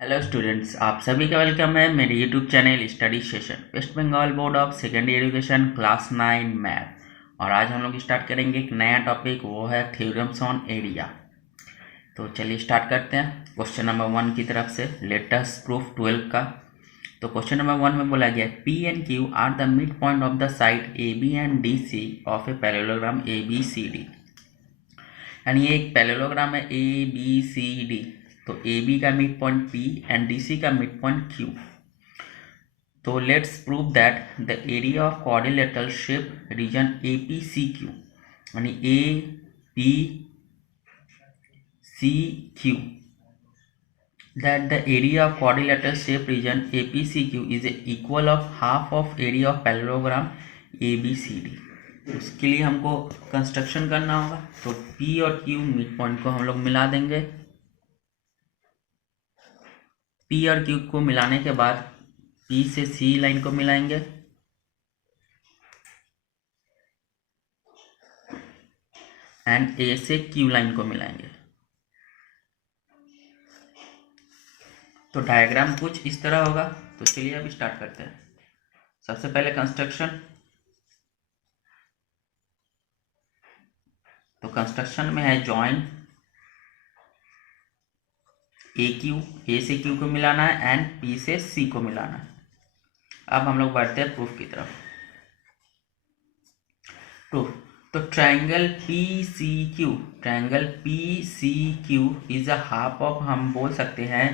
Hello students, आप सभी का वेलकम है मेरे YouTube channel study session West Bengal board of secondary education class 9 math. और आज हम लोग स्टार्ट करेंगे एक नया टॉपिक, वो है थ्योरम्स ऑन एरिया। तो चलिए स्टार्ट करते हैं क्वेश्चन नंबर 1 की तरफ से, लेट अस प्रूफ 12 का। तो क्वेश्चन नंबर 1 में बोला गया P and Q are the mid point of the side A B and D C of a parallelogram A B C D. यानी ये एक पैरेललोग्राम है ए बी सी डी। तो ए बी का mid point P and D C का mid point Q. तो let's prove that the area of quadrilateral shape region A P C Q, यानी A P C Q, that the area of quadrilateral shape region APCQ is equal of half of area of parallelogram ABCD। उसके लिए हमको construction करना होगा। तो P और Q mid point को हम लोग मिला देंगे। P और Q को मिलाने के बाद P से C लाइन को मिलाएंगे एंड A से Q लाइन को मिलाएंगे। तो डायग्राम कुछ इस तरह होगा। तो चलिए अब स्टार्ट करते हैं। सबसे पहले कंस्ट्रक्शन। तो कंस्ट्रक्शन में है जॉइंट ए क्यू, ए से क्यू को मिलाना है एंड पी से सी को मिलाना है। अब हम लोग बढ़ते हैं प्रूफ की तरफ। प्रूफ। तो triangle P C Q, triangle P C Q is a half of, हम बोल सकते हैं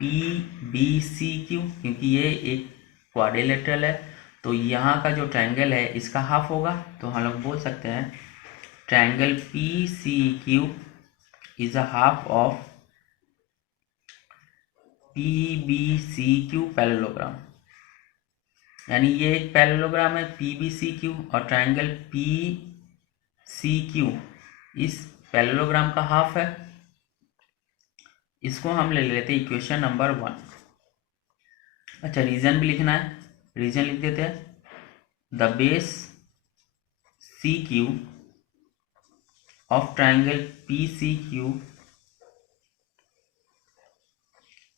पी बी सी क्यू, क्योंकि ये एक क्वाड्रिलेटरल है। तो यहाँ का जो ट्रायंगल है इसका हाफ होगा। तो हम लोग बोल सकते हैं triangle P C Q is a half of P B C Q parallelogram. यानी ये एक पैरेललोग्राम है पी बी सी क्यू, और ट्रायंगल पी सी क्यू इस पैरेललोग्राम का हाफ है। इसको हम ले लेते हैं इक्वेशन नंबर 1। अच्छा, रीजन भी लिखना है। रीजन लिख देते हैं the base C Q of triangle P C Q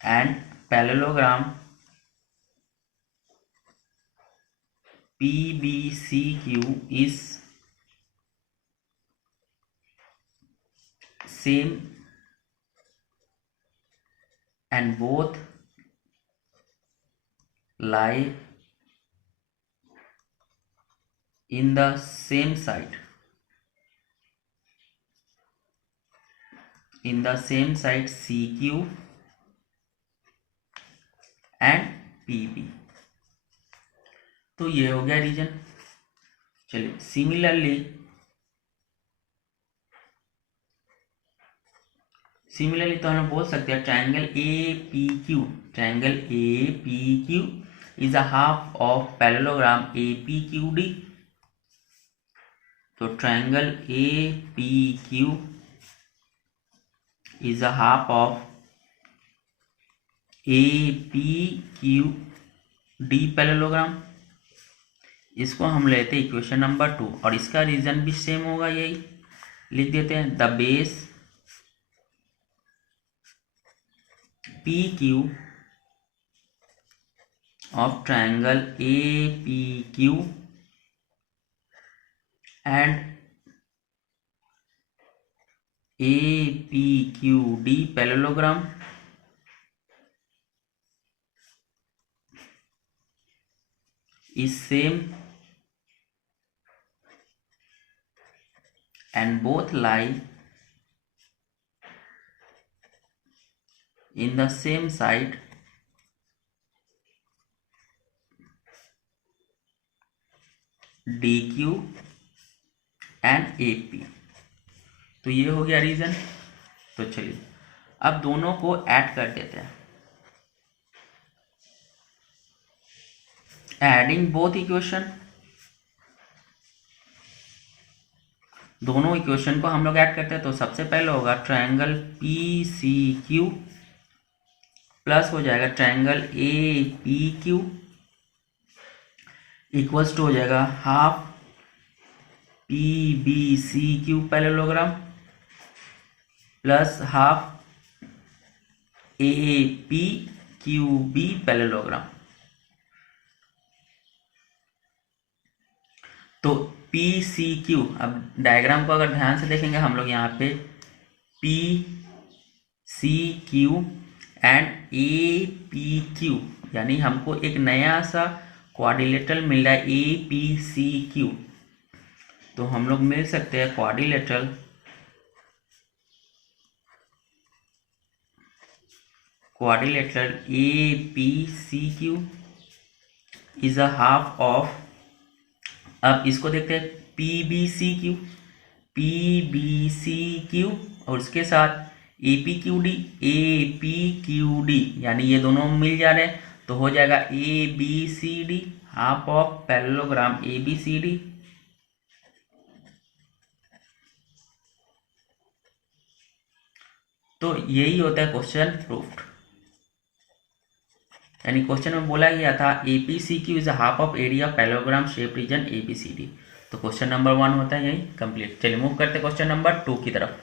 and parallelogram PBCQ is same and both lie in the same side, CQ and PB। तो ये हो गया रीजन। चलिए सिमिलरली तो हम बोल सकते हैं triangle A P Q, triangle A P Q is a half of parallelogram A P Q D. तो triangle A P Q is a half of A P Q D parallelogram. इसको हम लेते हैं इक्वेशन नंबर 2, और इसका reason भी same होगा, यही लिख देते हैं the base P Q of triangle A P Q and A P Q D parallelogram is same and both lie in the same side DQ and AP। तो ये हो गया रीजन। तो चलिए अब दोनों को ऐड कर देते हैं। एडिंग बोथ इक्वेशन, दोनों इक्वेशन को हम लोग ऐड करते हैं। तो सबसे पहले होगा triangle P C Q plus हो जाएगा triangle A P Q equals to हो जाएगा half P B C Q parallelogram plus half A P Q B parallelogram. तो पी सी क्यू, अब डायग्राम को अगर ध्यान से देखेंगे हम लोग यहाँ पे P C Q and A P Q, यानी हमको एक नया सा क्वाड्रिलेटरल मिल रहा है ए पी सी क्यू। तो हम लोग मिल सकते हैं quadrilateral A P C Q is a half of, अब इसको देखते हैं पी बी सी क्यू और उसके साथ ए पी क्यू डी, यानी ये दोनों मिल जा रहे हैं तो हो जाएगा A B C D, half of parallelogram A B C D. तो यही होता है क्वेश्चन प्रूफ्ड, यानी क्वेश्चन में बोला गया था A P C Q is half of area of parallelogram shape region A B C D. तो क्वेश्चन नंबर 1 होता है यही कंप्लीट। चलिए मूव करते हैं क्वेश्चन नंबर 2 की तरफ।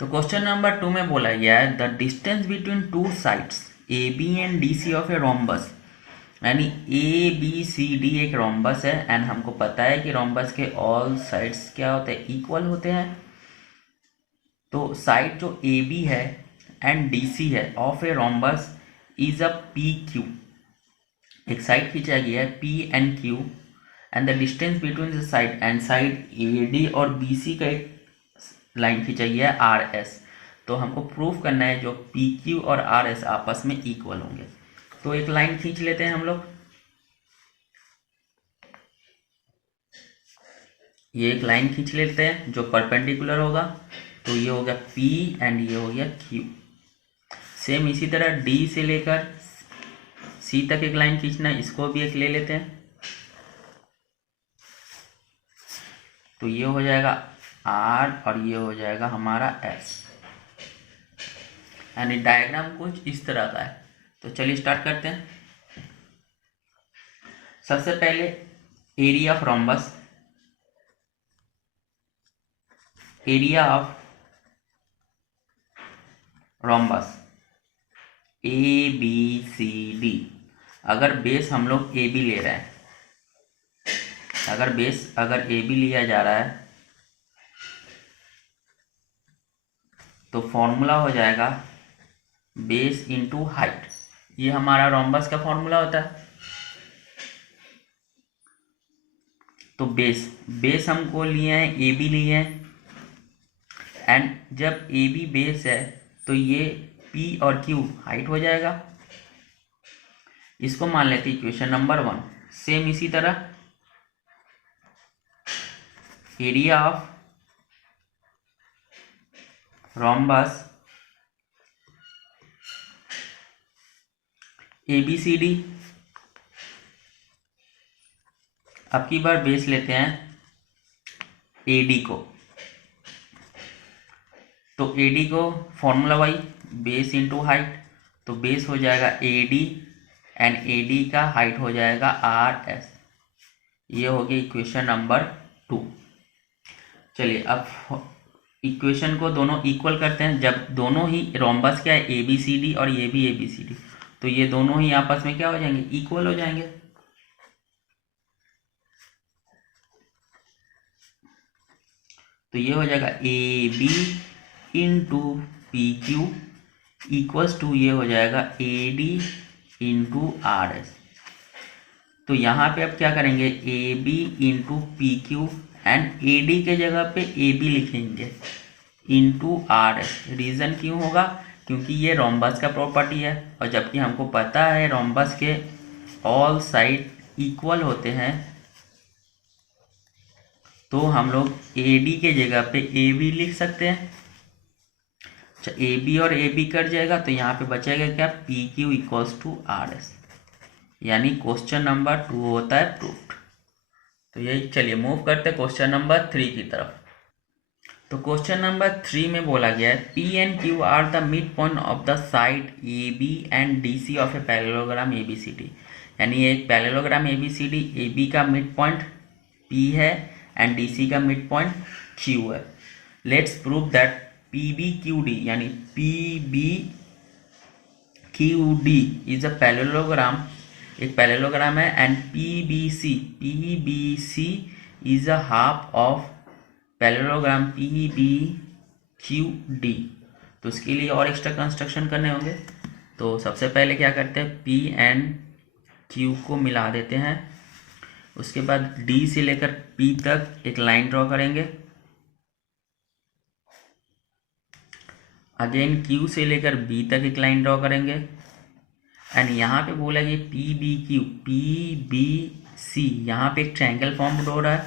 तो क्वेश्चन नंबर 2 में बोला गया है the distance between two sides A B and D C of a rhombus, यानी ए बी सी डी एक रोम्बस है एंड हमको पता है कि रोम्बस के ऑल साइड्स क्या होते हैं, इक्वल होते हैं। तो साइड जो ए बी है एंड डी सी है of a rhombus is a P Q, एक साइड खींचा गया है P and Q and the distance between the side and side A D और बी सी का एक लाइन खींचा गया है आर एस। तो हमको प्रूफ करना है जो पी क्यू और आर एस आपस में इक्वल होंगे। तो एक लाइन खींच लेते हैं हम लोग, ये एक लाइन खींच लेते हैं जो परपेंडिकुलर होगा। तो ये हो गया P एंड ये हो गया Q। सेम इसी तरह D से लेकर C तक एक लाइन खींचना है, इसको भी एक ले लेते हैं। तो ये हो जाएगा R और ये हो जाएगा हमारा S, यानी डायग्राम कुछ इस तरह का है। तो चलिए स्टार्ट करते हैं। सबसे पहले area of rhombus, area of rhombus A B C D. अगर बेस हम लोग ए बी ले रहे हैं, अगर ए बी लिया जा रहा है तो फॉर्मूला हो जाएगा बेस इंटू हाइट। ये हमारा रोम्बस का फॉर्मूला होता है। तो बेस हमको लिए हैं ए बी लिए हैं एंड जब ए बी बेस है तो ये P और Q हाइट हो जाएगा। इसको मान लेते हैं इक्वेशन नंबर 1। सेम इसी तरह एरिया ऑफ रोम्बस ABCD, अब की बार बेस लेते हैं AD को। तो AD को फॉर्मूला वाई बेस इंटू हाइट, तो बेस हो जाएगा AD एंड AD का हाइट हो जाएगा RS। ये हो गया इक्वेशन नंबर 2। चलिए अब इक्वेशन को दोनों इक्वल करते हैं। जब दोनों ही रोम्बस क्या है ABCD और ये भी ABCD, तो ये दोनों ही आपस में क्या हो जाएंगे, इक्वल हो जाएंगे। तो ये हो जाएगा AB into PQ equals to ये हो जाएगा AD इंटू RS। तो यहाँ पे अब क्या करेंगे, AB into PQ and AD के जगह पे AB लिखेंगे इंटू RS। रीज़न क्यों होगा, क्योंकि ये रोम्बस का प्रॉपर्टी है और जबकि हमको पता है रोम्बस के ऑल साइड इक्वल होते हैं, तो हम लोग AD के जगह पे AB लिख सकते हैं। अच्छा, AB और AB कट जाएगा तो यहाँ पे बचेगा क्या, PQ इक्वल्स टू RS, यानी क्वेश्चन नंबर 2 होता है प्रूफ्ड। तो यही, चलिए मूव करते हैं क्वेश्चन नंबर 3 की तरफ। तो क्वेश्चन नंबर 3 में बोला गया है P and Q are the mid point of the side AB and DC of a parallelogram ABCD, यानी एक पैरेललोग्राम ABCD, AB का मिड पॉइंट P है एंड DC का मिड पॉइंट Q है। लेट्स प्रूव दैट PBQD, यानी PB Q D is a parallelogram, एक parallelogram है, and P B C is a half of parallelogram P B Q D. तो इसके लिए और एक्स्ट्रा कंस्ट्रक्शन करने होंगे। तो सबसे पहले क्या करते हैं, पी एंड क्यू को मिला देते हैं। उसके बाद डी से लेकर पी तक एक लाइन ड्रॉ करेंगे। अगेन क्यू से लेकर बी तक एक लाइन ड्रॉ करेंगे। एंड यहाँ पे बोला कि पी बी सी, यहाँ पे एक ट्रायंगल फॉर्म हो रहा है,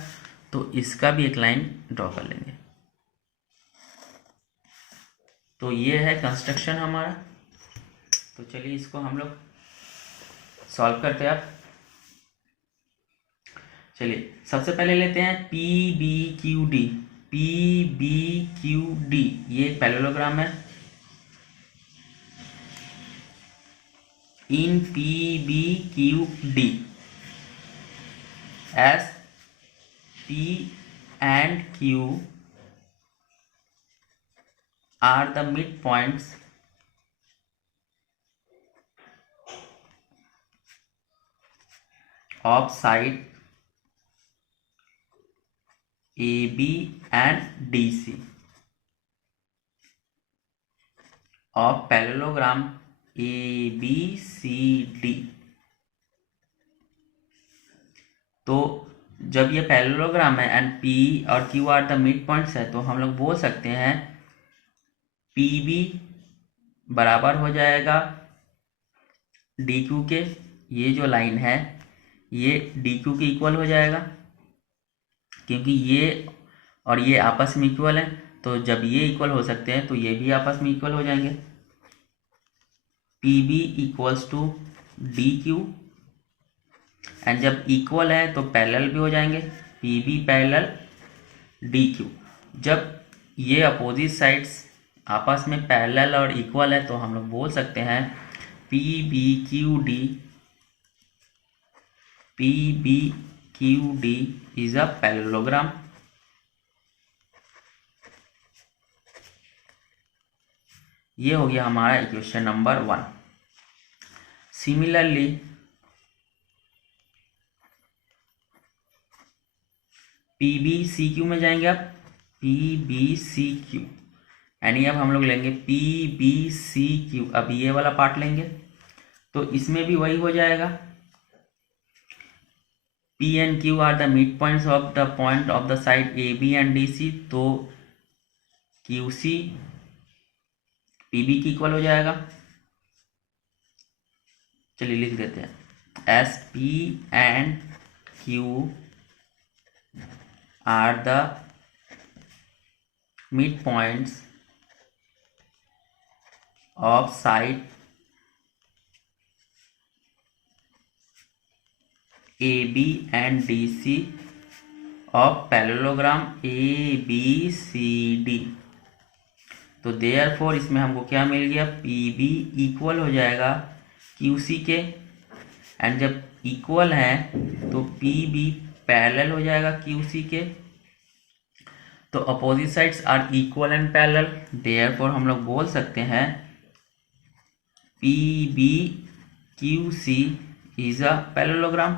तो इसका भी एक लाइन ड्रॉ कर लेंगे। तो ये है कंस्ट्रक्शन हमारा। तो चलिए इसको हम लोग सॉल्व करते हैं। आप चलिए सबसे पहले लेते हैं P B Q D. P B Q D ये एक पैरेललोग्राम है। In P B Q D S P and Q are the midpoints of side AB and DC of parallelogram ABCD। तो जब ये पैरेललोग्राम है एंड P और Q are the mid points है, तो हम लोग बोल सकते हैं PB बराबर हो जाएगा DQ के, ये जो लाइन है ये DQ के इक्वल हो जाएगा, क्योंकि ये और ये आपस में इक्वल है। तो जब ये इक्वल हो सकते हैं तो ये भी आपस में इक्वल हो जाएंगे। PB equals to DQ, and जब इक्वल है तो पैरेलल भी हो जाएंगे, PB पैरेलल DQ। जब ये अपोजिट साइड्स आपस में पैरेलल और इक्वल है, तो हम लोग बोल सकते हैं PBQD इज अ पैरेललोग्राम। ये हो गया हमारा इक्वेशन नंबर 1। सिमिलरली PBCQ में जाएंगे आप, PBCQ, यानी अब हम लोग लेंगे PBCQ। अब ये वाला पार्ट लेंगे तो इसमें भी वही हो जाएगा। P and Q are the mid points of the point of the side AB and DC। तो QC PB की इक्वल हो जाएगा। चलिए लिख देते हैं, SP and Q are the mid points of side AB and DC of parallelogram ABCD। तो therefore इसमें हमको क्या मिल गया, PB इक्वल हो जाएगा QC के, एंड जब इक्वल है तो PB पैरेलल हो जाएगा QC के। तो opposite sides are equal and parallel, therefore हम लोग बोल सकते हैं PBQC is a parallelogram।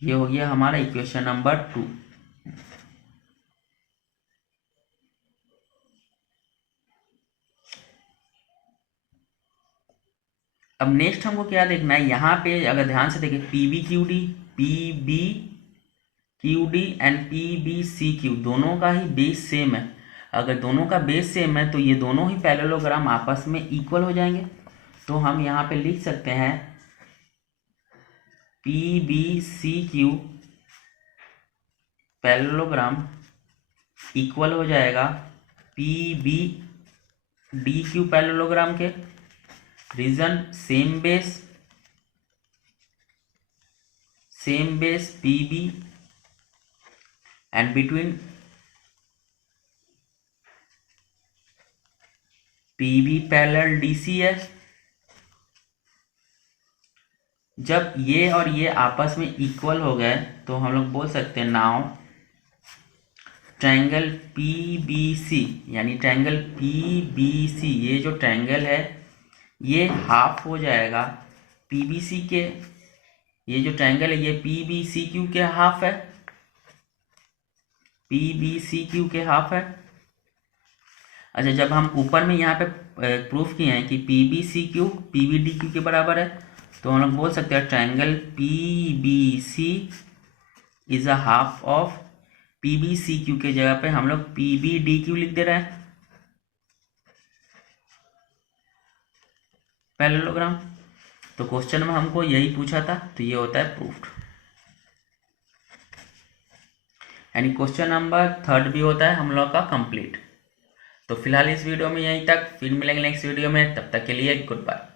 ये हो गया हमारा इक्वेशन नंबर 2। अब नेक्स्ट हमको क्या देखना है, यहाँ पे अगर ध्यान से देखें PBQD एंड PBCQ दोनों का ही बेस सेम है। अगर दोनों का बेस सेम है तो ये दोनों ही पैरेललोग्राम आपस में इक्वल हो जाएंगे। तो हम यहाँ पे लिख सकते हैं PBCQ पैरेललोग्राम इक्वल हो जाएगा PBDQ पैरेललोग्राम के। Reason same base PB and between PB parallel DC है। जब ये और ये आपस में इक्वल हो गए तो हम लोग बोल सकते हैं नाउ ट्रायंगल PBC, यानी ट्रायंगल PBC, ये जो ट्रायंगल है ये हाफ हो जाएगा PBC के, ये जो ट्रायंगल है ये PBCQ के हाफ है, PBCQ के हाफ है। अच्छा, जब हम ऊपर में यहाँ पे प्रूफ किए हैं कि PBCQ PBDQ के बराबर है, तो हम लोग बोल सकते हैं triangle PBC is a half of PBCQ के जगह पे हम लोग PBDQ लिख दे रहे हैं, पैरेललोग्राम। तो क्वेश्चन में हमको यही पूछा था, तो ये होता है प्रूफ्ड, यानी क्वेश्चन नंबर 3 भी होता है हम लोग का कंप्लीट। तो फिलहाल इस वीडियो में यहीं तक, फिर मिलेंगे नेक्स्ट वीडियो में, तब तक के लिए गुड बाय।